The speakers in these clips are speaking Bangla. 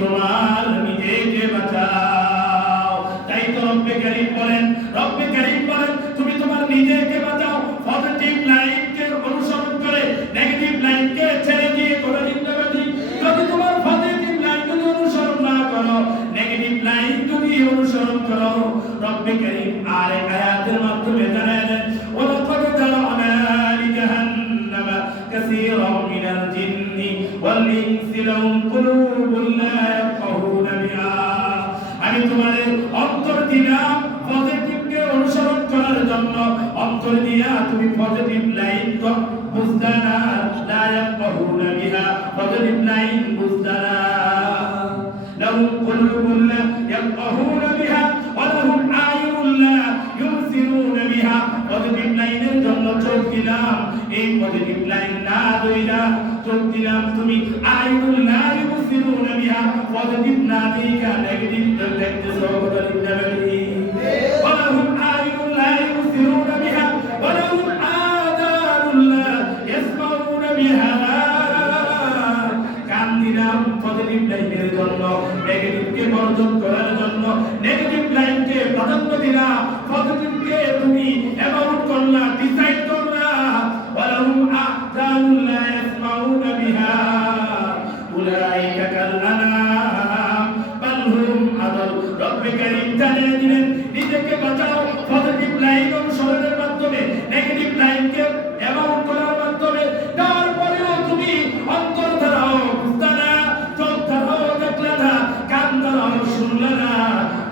তোমার নিজেকে বাঁচাও। তাই তো রব্বে কারীম বলেন তুমি তোমার নিজেকে বাঁচাও পজিটিভ লাইনকে অনুসরণ করে নেগেটিভ লাইনকে ছেড়ে দিয়ে তোমরা জিন্দাবাদী। যদি তোমার পজিটিভ লাইন যদি অনুসরণ না করো, নেগেটিভ লাইন যদি অনুসরণ করো, রব্বে কারীম আরেক আয়াতের মাধ্যমে জানালেন ওয়ালাকাদ জারা'না লিজাহান্নামা কাসীরাম মিনাল জিন্নি ওয়াল ইনসি লাহুম কুলুবুন লা ইয়াফকাহুনা বিহা। আমি তোমাদের অন্তর দিলাম পজিটিভকে অনুসরণ করার জন্য, অন্তর দিয়া তুমি পজিটিভ লাইন তো বুঝতা না, লা ইয়াফকাহুনা বিহা পজিটিভ লাইন বুঝতা না। লাহুম কুলুবুন লা ইয়াফকাহুনা বিহা ওয়া লাহুম আয়ুনুন লা ইউবসিরুনা বিহা। পজিটিভ লাইনের জন্য চোখ দিলাম, এই পজিটিভ লাইন না দইরা চোখ দিলাম তুমি আয়ুনুন লা ইউবসিরুনা বিহা পজিটিভ না দিকা নেগেটিভ দেখতেছো। কথা লিখতে পারি ওয়া লাহুম আয়ুনুন লা ইউবসিরুনা বিহা ওয়া লাহুম আযানুন লা ইয়াসমাউনা বিহা। কান দিলাম পজিটিভ লাইনের জন্য, নেগেটিভকে বর্জন করার জন্য, নেগেটিভ লাইনকে প্রাধান্য দিলা, পজিটিভকে তুমি অ্যাভয়েড করলা, ডিসাইড করলা। ওয়া লাহুম আযানুন লা ইয়াসমাউনা বিহা উলাইকা কাল আনাম বাল হুম আদাল। রব্বে কারীম জানিয়ে দিলেন নিজেকে বাঁচাও পজিটিভ লাইন অনুসরণের মাধ্যমে, নেগেটিভ লাইনকে অ্যাভয়েড করার মাধ্যমে। তারপরেও তুমি অন্তর ধারাও বুঝতা না, চোখ ধারাও দেখলা না, কান ধারাও শুনলা না,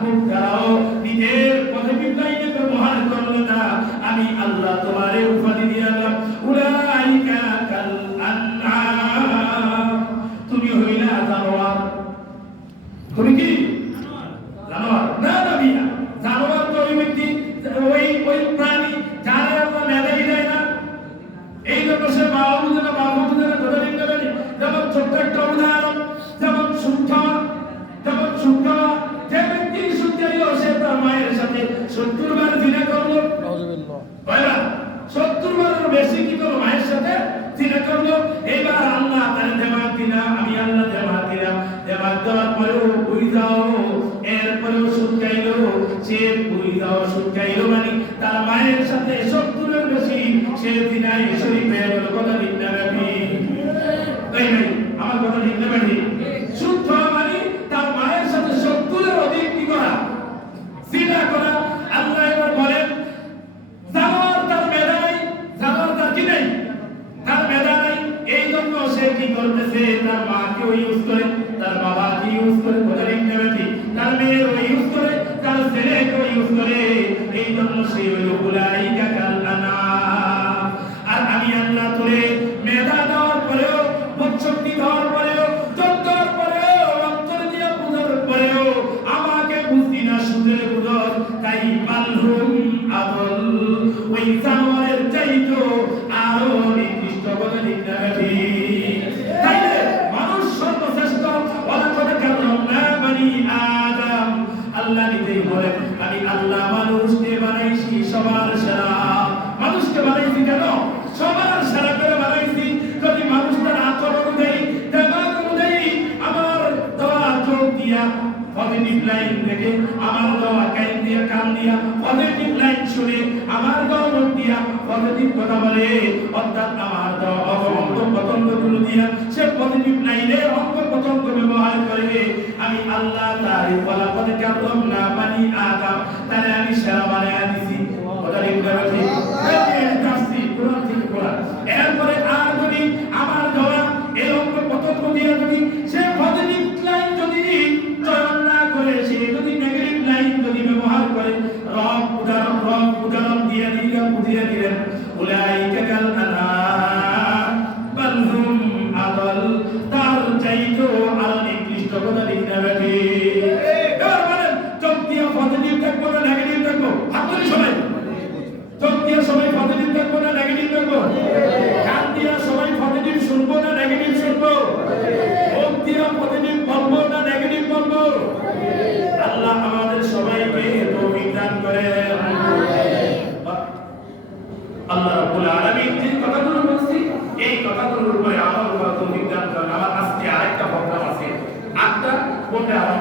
মুখ ধারাও নিজের পজিটিভ লাইনে ব্যবহার করলে না। আমি আল্লাহ তোমারে উপাধি দিলাম উলাইকা কাল আনআম। তুমি হইলা জানোয়ার। তুমি কি জানোয়ার? না না মিয়া, জানোয়ার তো ওই ব্যক্তি, ওই প্রাণী যার আল্লাহ মেধাই দেয় না। এই জন্য সে বাবু যেন কথা লিখতে পারি। যেমন ছোট্ট একটা উদাহরণ, যেমন সুদ খাওয়া, যে ব্যক্তি সুদ খাইল সে তার মায়ের সাথে 70 বার জিনা করলো। 70 বারের বেশি কি করলো? মায়ের সাথে জিনা করলো। এইবার আল্লাহ তার দেমাগ দিলাম, আমি আল্লাহ দেমাগ দিলাম, দেমাগ দেওয়ার পরেও বুঝ যাও, এরপরেও সুদ খাইলো, সে বুঝ যাও সুদ খাইলো মানে তার মায়ের সাথে 70 এর বেশি সে জিনায় শরীক হয়ে গেল। কথা লিখতে পারি ভাই, আমার কথা লিখতে পারি। সুদ খাওয়া মানে তার মায়ের সাথে 70 এর অধিক কি করা? জিনা করা। আল্লাহ এবার বলেন জানোয়ার তার মেধা নাই, জানোয়ার তার কি নাই? তার মেধা নাই। এই জন্য সে কি করতেছে? তার মাকেও ইউজ করে, তার বাবাকে ইউজ করে, কথা লিখতে পারি, তার মেয়েও ইউজ করে, তার ছেলেকেও ইউজ করে। এই জন্য সে হইল উলাইকা কাল আনাম। আর আমি আল্লাহ তোরে মেধা দেওয়ার পরেও, বুদ্ধি দেওয়ার পরেও, চোখ দেওয়ার পরেও, অন্তর দিয়ে বুঝার পরেও আমাকে বুঝি না, সুদের বুঝর। তাই বালহুম আদল, ওই জানোয়ারের চাইতো আরো নিকৃষ্ট। কথা লিখতে পারি। তাইলে মানুষ সর্বশ্রেষ্ঠ। ওয়ালাকাদ কাররামনা বানি আদম। আল্লাহ নিজেই বলেন আমি আল্লাহ মানুষকে বানাইছি সবার সেরা। মানুষকে বানাইছি কেন? সবার সেরা করে বানাইছি। যদি মানুষ তার আচরণ অনুযায়ী, দেমাগ অনুযায়ী, আমার দেওয়া চোখ দিয়া পজিটিভ লাইন দেখে, আমার দেওয়া কান দিয়া পজিটিভ লাইন শুনে, আমার দেওয়া মুখ দিয়া পজিটিভ কথা বলে, অর্থাৎ আমার দেওয়া অঙ্গ প্রত্যঙ্গগুলো দিয়া সে পজিটিভ লাইনে অঙ্গ প্রত্যঙ্গ ব্যবহার করে, আমি আল্লাহ তাই ওয়ালাকাদ কাররামনা বানি আদম, তাহলে আমি সেরা বানায়া দিছি। কথা লিখতে পারি। কোরআন থেকে কোরআন। এরপরে আর যদি আমার দেওয়া এই অঙ্গ প্রত্যঙ্গ দিয়া যদি সে পজিটিভ লাইন যদি চয়ন না করে, সে যদি নেগেটিভ লাইন যদি ব্যবহার করে, উদাহরণ দিয়ে দিলেন উলাইকা কাল আনাম বাল হুম আদাল। তার চাইতো আরো নিকৃষ্ট। কথা লিখতে পারি। এবার বলেন চোখ দিয়ে পজিটিভ দেখবো না নেগেটিভ দেখবো? হাত তুলি সবাই। চোখ দিয়ে কোনটা